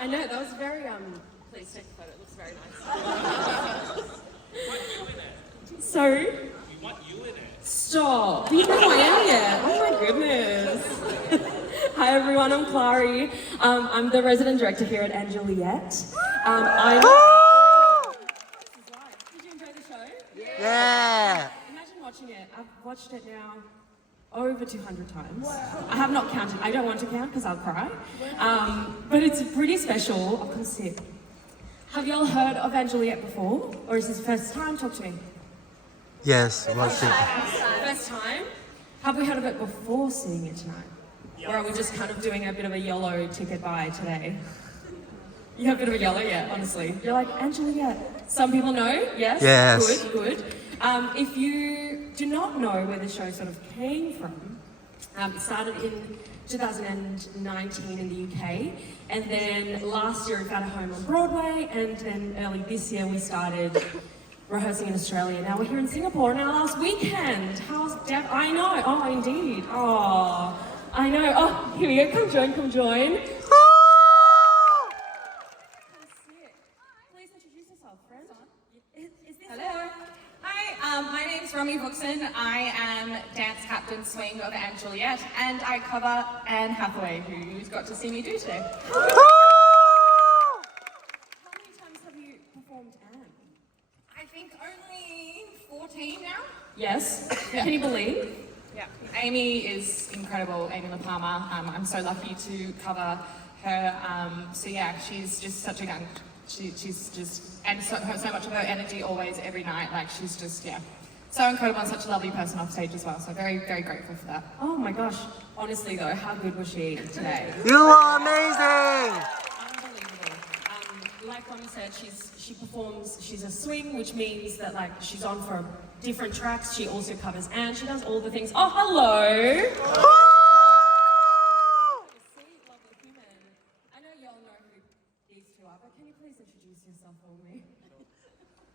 I know, that was very, please take a photo, it looks very nice. So? We want you in it. Stop. You know I am yet. Oh my goodness. Hi everyone, I'm Clary. I'm the resident director here at Juliet. Did you enjoy the show? Yeah. Imagine watching it. I've watched it now over 200 times. I have not counted. I don't want to count because I'll cry. But it's pretty special. I'll come sit. Have y'all heard of Juliet before? Or is this the first time? Talk to me. Yes, watch it. First time? Have we heard of it before seeing it tonight? Or are we just kind of doing a bit of a YOLO ticket buy today? You have a bit of a YOLO, yeah, honestly. You're like, Juliet. Some people know, yes? Yes. Good. If you do not know where the show sort of came from, it started in 2019 in the UK, and then last year it found a home on Broadway, and then early this year we started rehearsing in Australia. Now we're here in Singapore now last weekend. How's Deb? I know. Oh, indeed. Oh, I know. Oh, here we go. Come join. Come sit. Please introduce yourself, friend. Is this Hello. Hi, my name's Romy Buxton. I am dance captain swing of Anne Juliet, and I cover Anne Hathaway, who you've got to see me do today. How many times have you performed Anne? I think only 14 now. Yes. Can you believe? Yeah. Amy is incredible, Amy La Palma. I'm so lucky to cover her. So yeah, she's just such a gun. She's just, and so much of her energy always, every night. Like she's just, yeah, so incredible and such a lovely person off stage as well. So very, very grateful for that. Oh my gosh. Honestly though, how good was she today? You are amazing. Unbelievable. Like Mommy said, she performs, she's a swing, which means that like she's on for different tracks. She also covers Anne. She does all the things. Oh, hello. Lovely human. I know y'all know who these two are, but can you please introduce yourself for me?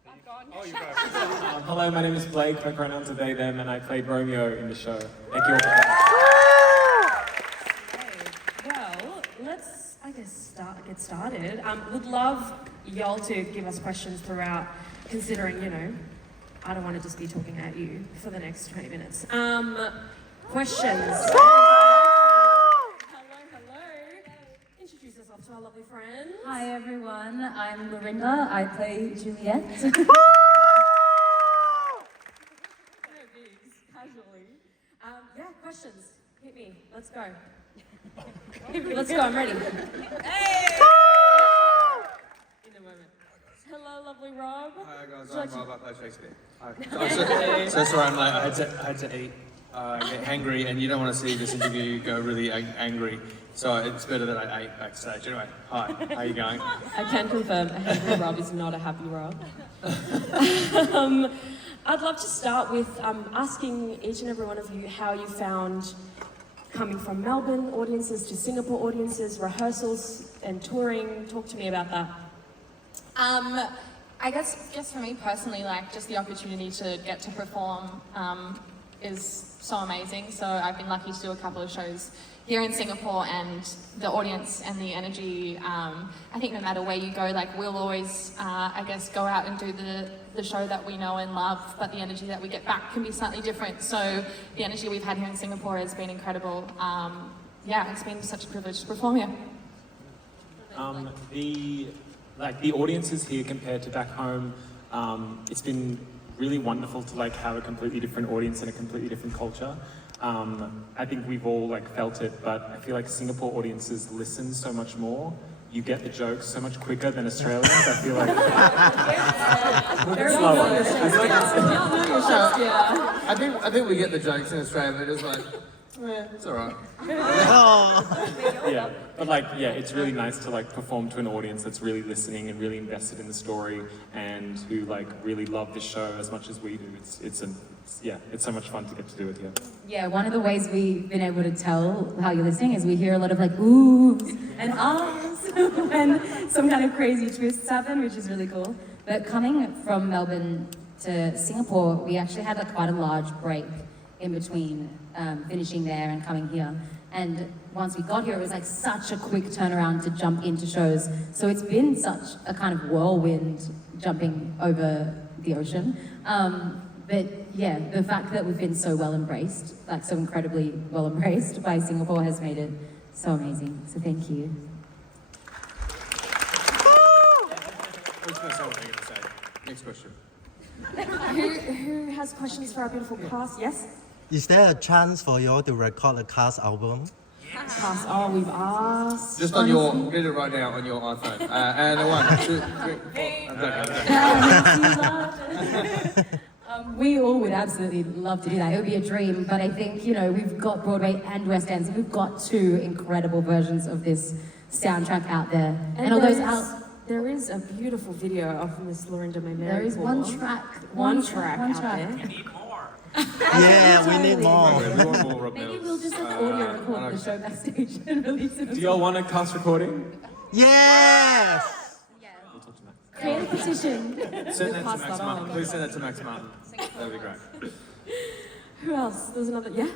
I've gone. Oh, you go. Hello, my name is Blake. My pronouns are they, them, and I played Romeo in the show. Thank you all for that. Okay. Well, let's, I guess, get started. Would love y'all to give us questions throughout, considering, you know, I don't want to just be talking at you for the next 20 minutes. Questions. Hello. Introduce yourself to our lovely friends. Hi everyone, I'm Lorinda. I play Juliet. No bigs, casually. Yeah, questions. Hit me. Let's go. Let's go. I'm ready. Hey! In a moment. Hello, lovely Rob. Hi guys, I'm Rob. I play Shakespeare. Hi. So sorry, I'm late. I had to eat, get hangry, and you don't want to see this interview go really angry. So it's better that I ate backstage. Anyway, hi. How are you going? I can confirm a happy Rob is not a happy Rob. I'd love to start with asking each and every one of you how you found coming from Melbourne audiences to Singapore audiences, rehearsals and touring. Talk to me about that. I guess just for me personally, like just the opportunity to get to perform is so amazing. So I've been lucky to do a couple of shows here in Singapore, and the audience and the energy, I think no matter where you go, like we'll always, I guess, go out and do the show that we know and love, but the energy that we get back can be slightly different. So the energy we've had here in Singapore has been incredible. Yeah, it's been such a privilege to perform here. The audiences here compared to back home, it's been really wonderful to like have a completely different audience and a completely different culture. I think we've all like felt it, but I feel like Singapore audiences listen so much more. You get the jokes so much quicker than Australians. I feel like slower. I think we get the jokes in Australia, but it's like, it's alright. Yeah, but like, yeah, it's really nice to like perform to an audience that's really listening and really invested in the story and who like really love this show as much as we do. It's so much fun to get to do it here. Yeah, one of the ways we've been able to tell how you're listening is we hear a lot of like oohs and ahs and some kind of crazy twists happen, which is really cool. But coming from Melbourne to Singapore, we actually had like quite a large break in between finishing there and coming here. And once we got here, it was like such a quick turnaround to jump into shows. So it's been such a kind of whirlwind jumping over the ocean. But yeah, the fact that we've been so well embraced, like so incredibly well embraced by Singapore has made it so amazing. So thank you. I was going to say what I'm going to say. Next question. Who has questions for our beautiful cast? Yes? Is there a chance for you all to record a cast album? Cast. Oh, we've asked. Just on your, get it right now on your iPhone. And a 1, 2, 3, 4. I'm joking. We all would absolutely love to do that. It would be a dream, but I think, you know, we've got Broadway and West End, so we've got two incredible versions of this soundtrack out there. And all those out. There is a beautiful video of Miss Lorinda May There is one track out there. Yeah, we need more. We want more Rob Maybe Mills. we'll just like audio record the show backstage and release it. Do y'all want a cast recording? Yes! We'll talk to Max. Create a petition. Send that pass to Max that Martin. on. Please send that to Max Martin. That'd be great. Who else? There's another. Yeah?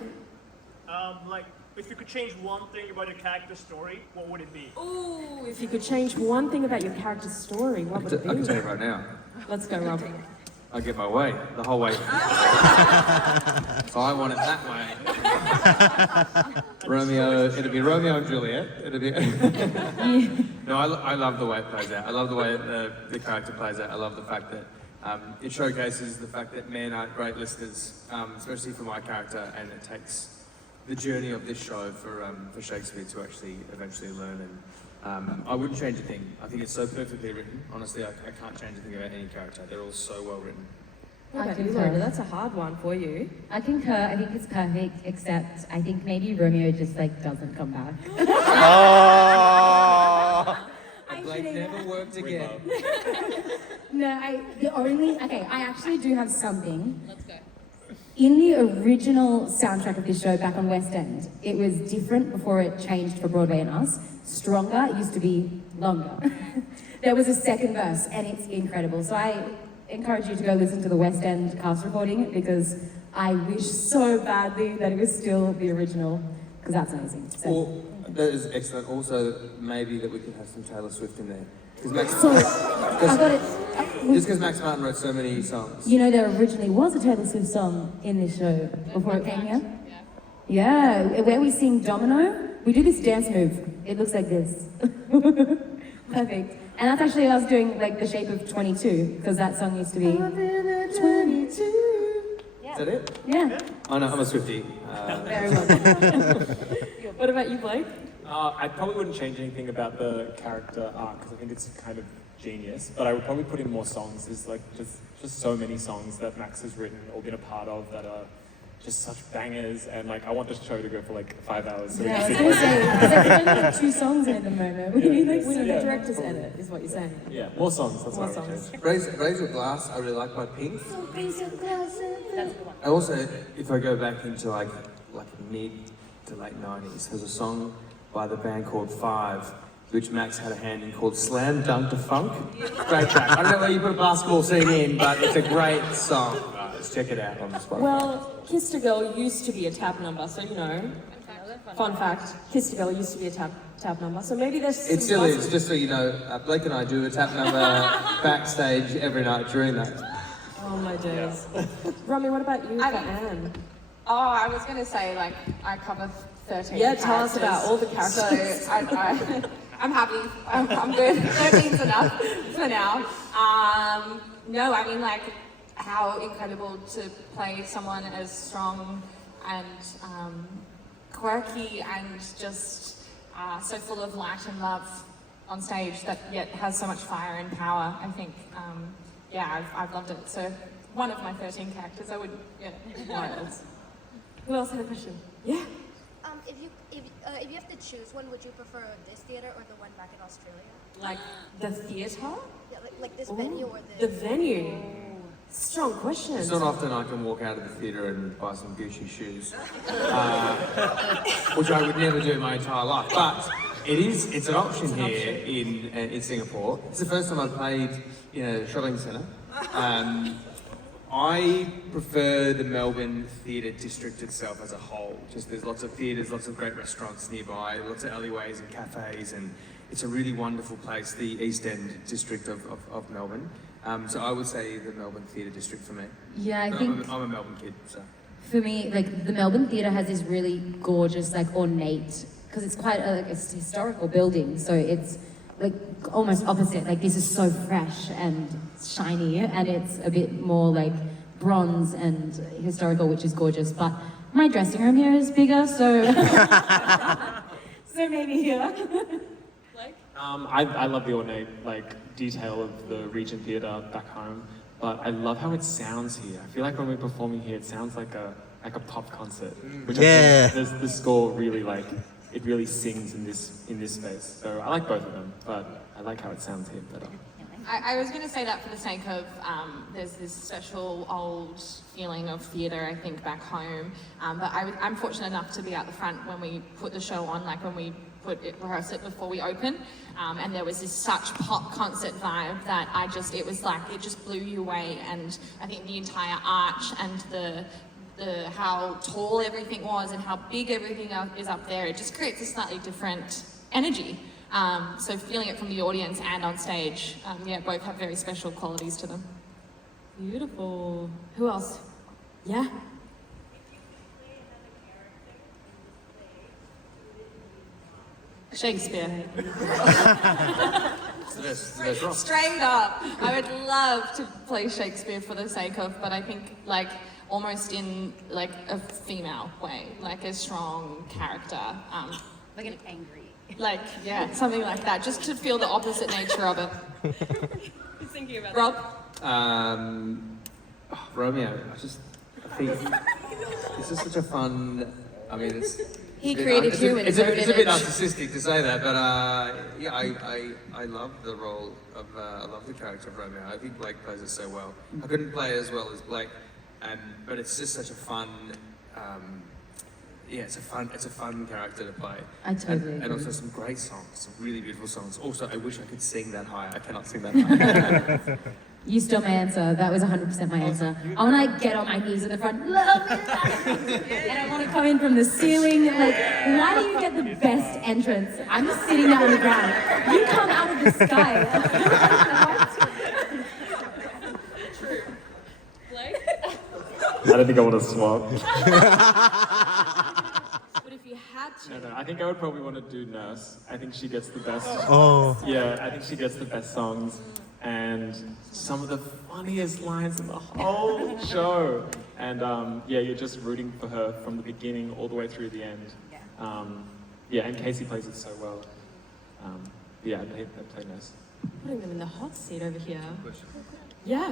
Like, if you could change one thing about your character's story, what would it be? Ooh, if you could change one thing about your character's story, what would it I can tell be? you right now. Let's go, Rob. I get my way, the whole way. So I want it that way. Romeo, it'll be Romeo and Juliet. It'll be. No, I love the way it plays out. I love the way the character plays out. I love the fact that it showcases the fact that men aren't great listeners, especially for my character, and it takes the journey of this show for Shakespeare to actually eventually learn. And I wouldn't change a thing. I think it's so perfectly written. Honestly, I can't change a thing about any character. They're all so well written. What about I you, concur. Lorinda? That's a hard one for you. I concur. I think it's perfect, except I think maybe Romeo just like doesn't come back. Oh! And Blake never worked again. No, I actually do have something. Let's go. In the original soundtrack of this show back on West End, it was different before it changed for Broadway and us. Stronger, it used to be longer. There was a second verse, and it's incredible. So I encourage you to go listen to the West End cast recording, because I wish so badly that it was still the original, because that's amazing. So, Well, that is excellent. Also, maybe that we could have some Taylor Swift in there. Because Max, so I got it. just because Max Martin wrote so many songs. You know, there originally was a Taylor Swift song in this show before it came here? Yeah, where we sing Domino, we do this dance move. It looks like this. Perfect. And that's actually us doing like the shape of 22, because that song used to be 22. Is that it? Yeah, Oh no, I'm a Swiftie. very well. What about you, Blake? I probably wouldn't change anything about the character arc because I think it's kind of genius. But I would probably put in more songs. There's like just so many songs that Max has written or been a part of that are just such bangers. And like I want this show to go for like 5 hours. So we Yeah, I can was sit gonna like- say, because I think only have 2 songs in at the moment. We need like We need Yeah. a director's edit, is what you're saying. yeah, more songs. That's More what I would songs. change. Raise Your Glass, I really like by Pink. I also, if I go back into like mid to late 90s, there's a song by the band called Five, which Max had a hand in, called Slam Dunk to Funk. Great track. I don't know where you put a basketball scene in, but it's a great song. Let's check it out on the spot. Well, Kiss to Girl used to be a tap number, so you know. Fun fact, Kiss to Girl used to be a tap number, so maybe there's It some still positive- is, just so you know, Blake and I do a tap number backstage every night during that. Oh my days. Romy, what about you for Anne? Oh, I was going to say, like, I cover 13 Yeah, tell us characters. about all the characters. So, I'm happy. I'm good. 13's enough for now. No, I mean, like, how incredible to play someone as strong and quirky and just so full of light and love on stage that yet has so much fire and power. I think, yeah, I've loved it. So, one of my 13 characters, I would, yeah, wild. Who else had a question? Yeah. If you have to choose one, would you prefer this theater or the one back in Australia? Like the theatre? Yeah, like this venue or The venue. Strong question. It's not often I can walk out of the theatre and buy some Gucci shoes, which I would never do in my entire life. But it's an option here in Singapore. It's the first time I've played in a shopping centre. I prefer the Melbourne theatre district itself as a whole. Just there's lots of theatres, lots of great restaurants nearby, lots of alleyways and cafes, and it's a really wonderful place, the East End district of Melbourne. So I would say the Melbourne theatre district for me. Yeah, I But think I'm a Melbourne kid, so. for me, like the Melbourne Theatre has this really gorgeous, like ornate, because it's quite a, like, it's a historical building, so it's like almost opposite. Like this is so fresh and shiny, and it's a bit more like bronze and historical, which is gorgeous. But my dressing room here is bigger, so so maybe here. I love the ornate detail of the Regent Theatre back home, but I love how it sounds here. I feel like when we're performing here, it sounds like a pop concert, which Yeah. I think the score really it really sings in this space. So I like both of them, but I like how it sounds here better. I was going to say that for the sake of there's this special old feeling of theatre, I think, back home. But I'm fortunate enough to be at the front when we put the show on, like when we rehearse it before we open. And there was this such pop concert vibe that it was like, it just blew you away. And I think the entire arch and the how tall everything was and how big everything is up there, it just creates a slightly different energy. So feeling it from the audience and on stage, both have very special qualities to them. Beautiful. Who else? Yeah. Shakespeare. Straight up, I would love to play Shakespeare for the sake of, but I think almost in a female way, like a strong character. Like an angry. Something like that, just to feel the opposite nature of it. Who's thinking about Rob? Romeo, I think this is such a fun, I mean, it's... He created you in his own It's a bit image. narcissistic to say that, but I love the role of, I love the character of Romeo. I think Blake plays it so well. I couldn't play as well as Blake, but it's just such a fun, it's a fun character to play. I totally And agree. also some great songs, some really beautiful songs. Also, I wish I could sing that high. I cannot sing that high. You stole my answer. That was 100% my answer. I want to get on my knees at the front. Love it. And I want to come in from the ceiling. Why do you get the best entrance? I'm just sitting there on the ground. You come out of the sky. I don't think I want to swap. But if you had to. No, I think I would probably want to do Nurse. I think she gets the best. Oh. Yeah, I think she gets the best songs and some of the funniest lines in the whole show. And you're just rooting for her from the beginning all the way through the end. And Casey plays it so well. They play Nurse. Putting them in the hot seat over here. Yeah.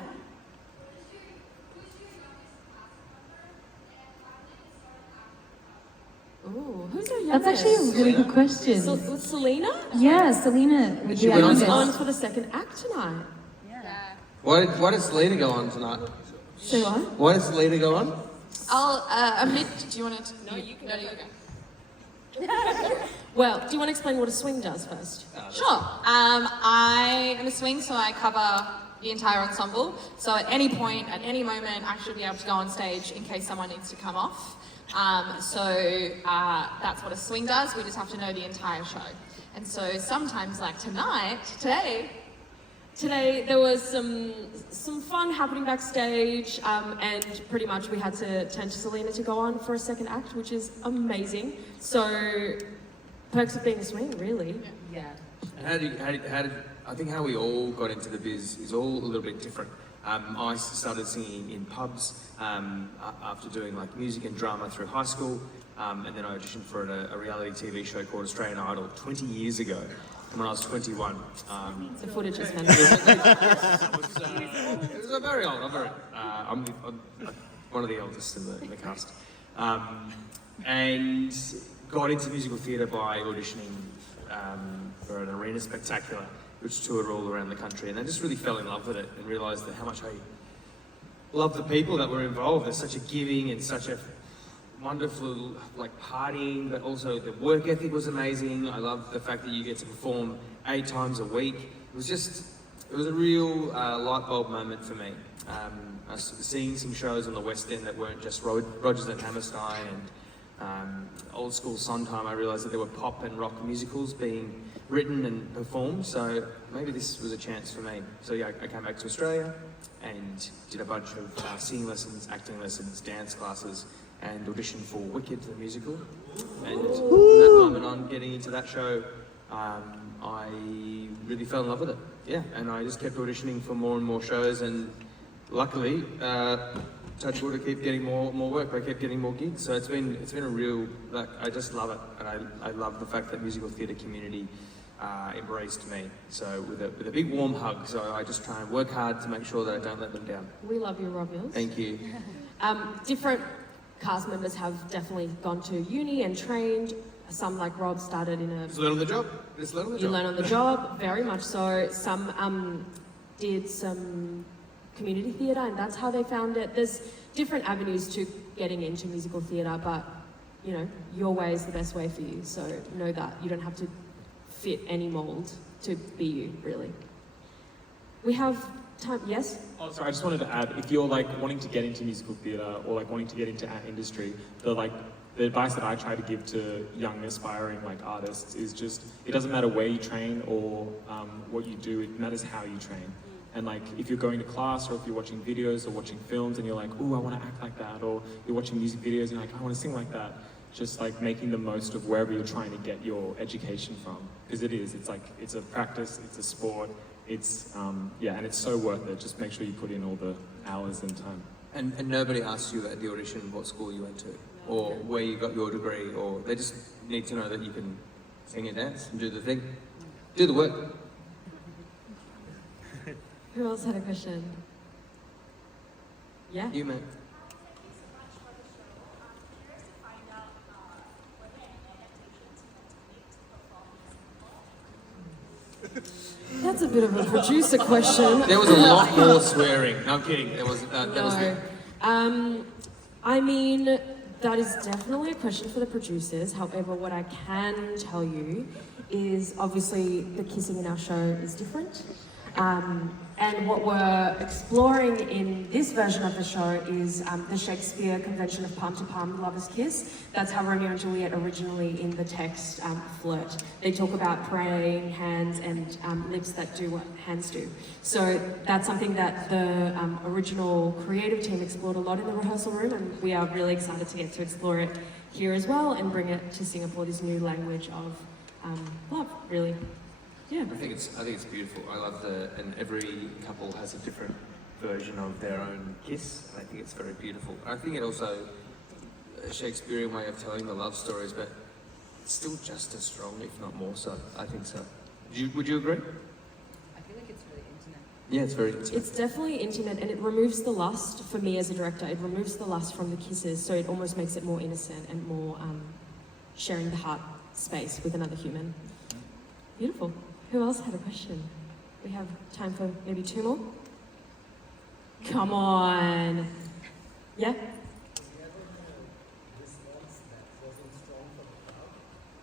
Ooh, who's our youngest? That's actually a really good question. Was Selena? Yeah, Selena would be went our on Who's to- on youngest. for the second act tonight? Why did Selena go on tonight? Say what? Why did Selena go on? Do you want to? No, you can. No, you go. Well, do you want to explain what a swing does first? Sure. I am a swing, so I cover the entire ensemble. So at any point, at any moment, I should be able to go on stage in case someone needs to come off. That's what a swing does. We just have to know the entire show. And so sometimes, like Today there was some fun happening backstage, and pretty much we had to turn to Selena to go on for a second act, which is amazing. So perks of being a swing, really. Yeah. How did I think how we all got into the biz is all a little bit different. I started singing in pubs after doing music and drama through high school, and then I auditioned for a reality TV show called Australian Idol 20 years ago, when I was 21. The footage is It fantastic. was very old. I'm one of the eldest in the cast, and got into musical theatre by auditioning for an arena spectacular, which toured all around the country, and I just really fell in love with it and realised that how much I love the people that were involved. There's such a giving and such a wonderful partying, but also the work ethic was amazing. I love the fact that you get to perform 8 times a week. It was just it was a real light bulb moment for me. I was seeing some shows on the West End that weren't just Rodgers and Hammerstein and old school Sondheim. I realised that there were pop and rock musicals being written and performed, so maybe this was a chance for me. So yeah, I came back to Australia and did a bunch of singing lessons, acting lessons, dance classes, and auditioned for Wicked, the musical. And from that moment on, getting into that show, I really fell in love with it. Yeah, and I just kept auditioning for more and more shows, and luckily, touch wood, I keep getting more work. I kept getting more gigs, so it's been a real, like, I just love it, and I love the fact that musical theatre community embraced me. So with a big warm hug. So I just try and work hard to make sure that I don't let them down. We love you, Robbers. Thank you. Different cast members have definitely gone to uni and trained. Some, like Rob, started in a... Just learn on the job. Just learn on the You job. learn on the job, very much so. Some did some community theatre, and that's how they found it. There's different avenues to getting into musical theatre, but, you know, your way is the best way for you. So know that you don't have to fit any mould to be you, really. We have time, yes? Oh, sorry, I just wanted to add, if you're like wanting to get into musical theatre or like wanting to get into our industry, the advice that I try to give to young aspiring like artists is just, it doesn't matter where you train or what you do, it matters how you train. And like, if you're going to class or if you're watching videos or watching films and you're like, ooh, I want to act like that, or you're watching music videos and you're like, I want to sing like that, just like making the most of wherever you're trying to get your education from. Because it's like, it's a practice, it's a sport, it's, yeah, and it's so worth it. Just make sure you put in all the hours and time. And nobody asks you at the audition what school you went to, or where you got your degree, or they just need to know that you can sing and dance and do the thing. Do the work. Who else had a question? Yeah? You, mate. That's a bit of a producer question. There was a lot more swearing. No, I'm kidding. There was, that was No. I mean, that is definitely a question for the producers. However, what I can tell you is obviously the kissing in our show is different. And what we're exploring in this version of the show is the Shakespeare convention of palm to palm, lover's kiss. That's how Romeo and Juliet originally in the text flirt. They talk about praying hands and lips that do what hands do. So that's something that the original creative team explored a lot in the rehearsal room, and we are really excited to get to explore it here as well and bring it to Singapore, this new language of love, really. Yeah. I think it's beautiful. I love and every couple has a different version of their own kiss, and I think it's very beautiful. I think it also a Shakespearean way of telling the love stories, but it's still just as strong, if not more so. I think so. Would you agree? I feel like it's really intimate. Yeah, it's very intimate. It's definitely intimate, and it removes the lust, for me as a director, it removes the lust from the kisses, so it almost makes it more innocent and more sharing the heart space with another human. Beautiful. Who else had a question? We have time for maybe 2 more? Come on. Yeah?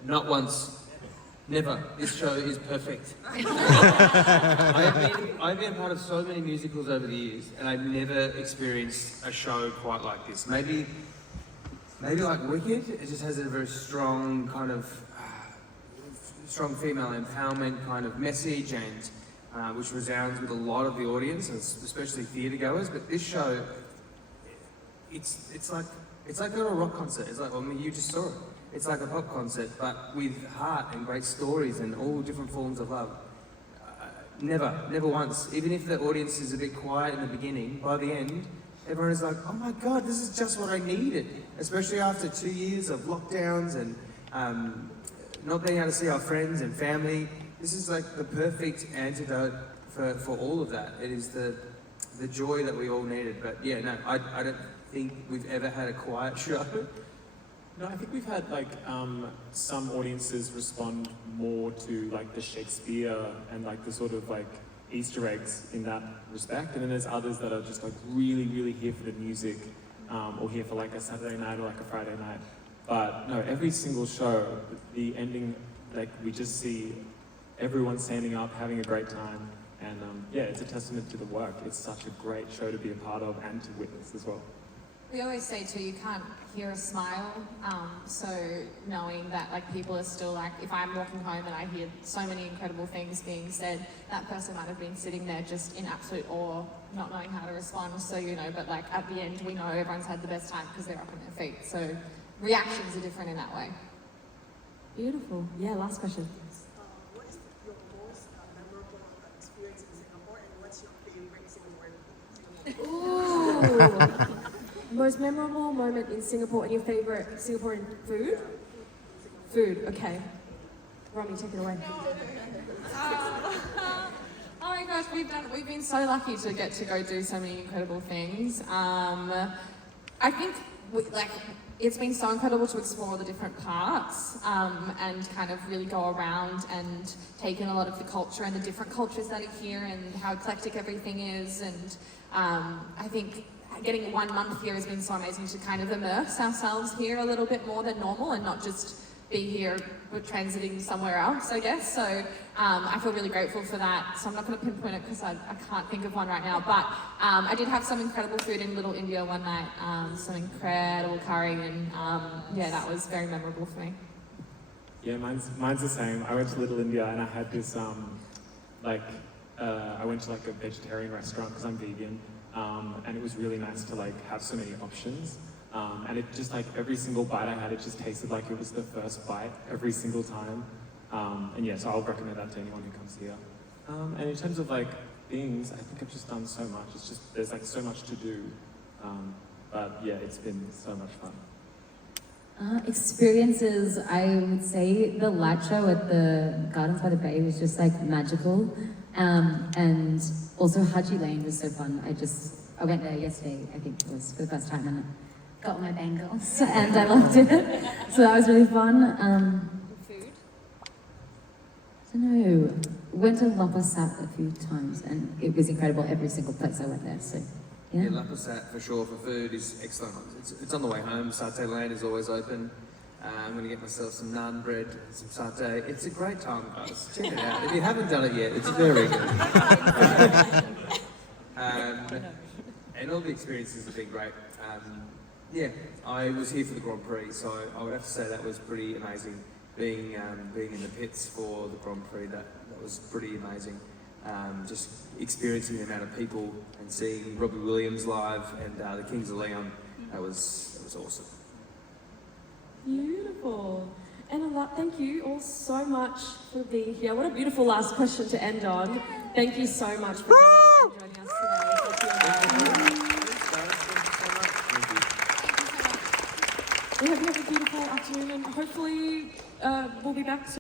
Not once. Never. This show is perfect. I've been part of so many musicals over the years, and I've never experienced a show quite like this. Maybe like Wicked, it just has a very strong kind of strong female empowerment kind of message, and which resounds with a lot of the audience, especially theatre goers. But this show, it's like a rock concert. It's like, well, I mean, you just saw it. It's like a pop concert, but with heart and great stories and all different forms of love. Never once. Even if the audience is a bit quiet in the beginning, by the end, everyone is like, oh my God, this is just what I needed. Especially after 2 years of lockdowns and not being able to see our friends and family. This is like the perfect antidote for all of that. It is the joy that we all needed. But yeah, no, I don't think we've ever had a quiet show. No, I think we've had like some audiences respond more to like the Shakespeare and like the sort of like Easter eggs in that respect, and then there's others that are just like really here for the music, or here for like a Saturday night or like a Friday night. But no, every single show, the ending, like we just see everyone standing up, having a great time, And yeah, it's a testament to the work. It's such a great show to be a part of and to witness as well. We always say too, you can't hear a smile. So knowing that like people are still like, if I'm walking home and I hear so many incredible things being said, that person might have been sitting there just in absolute awe, not knowing how to respond. So but like at the end, we know everyone's had the best time because they're up on their feet. So reactions are different in that way. Beautiful. Yeah, last question. What is your most memorable experience in Singapore, and what's your favorite Singaporean? Ooh. Most memorable moment in Singapore and your favorite Singaporean food? Food, okay. Romy, take it away. Oh my gosh, we've been so lucky to get to go do so many incredible things. I think it's been so incredible to explore the different parts and kind of really go around and take in a lot of the culture and the different cultures that are here and how eclectic everything is. And I think getting 1 month here has been so amazing to kind of immerse ourselves here a little bit more than normal and not just be here but transiting somewhere else, I guess. So I feel really grateful for that. So I'm not going to pinpoint it because I can't think of one right now. But I did have some incredible food in Little India one night, some incredible curry, and yeah, that was very memorable for me. Yeah, mine's the same. I went to Little India and I had this I went to like a vegetarian restaurant because I'm vegan, and it was really nice to like have so many options. And it just like every single bite I had, it just tasted like it was the first bite every single time. And yeah, so I'll recommend that to anyone who comes here. And in terms of like things, I think I've just done so much. It's just, there's like so much to do. But yeah, it's been so much fun. Experiences, I would say the light show at the Gardens by the Bay was just like magical. And also Haji Lane was so fun. I went there yesterday, I think it was for the first time, and got my bangles and I loved it. So that was really fun. Food? I don't know, went to Lapasat a few times and it was incredible every single place I went there, so yeah. Yeah, Lapasat for sure for food is excellent. It's on the way home. Satay Land is always open. I'm going to get myself some naan bread, some satay. It's a great time, guys. Check it out. If you haven't done it yet, it's very good. And all the experiences have been great. Yeah, I was here for the Grand Prix, so I would have to say that was pretty amazing. Being in the pits for the Grand Prix, that was pretty amazing. Just experiencing the amount of people and seeing Robbie Williams live and the Kings of Leon, that was awesome. Beautiful. And thank you all so much for being here. What a beautiful last question to end on. Thank you so much for coming and joining us today. We hope you have a beautiful afternoon and hopefully we'll be back soon.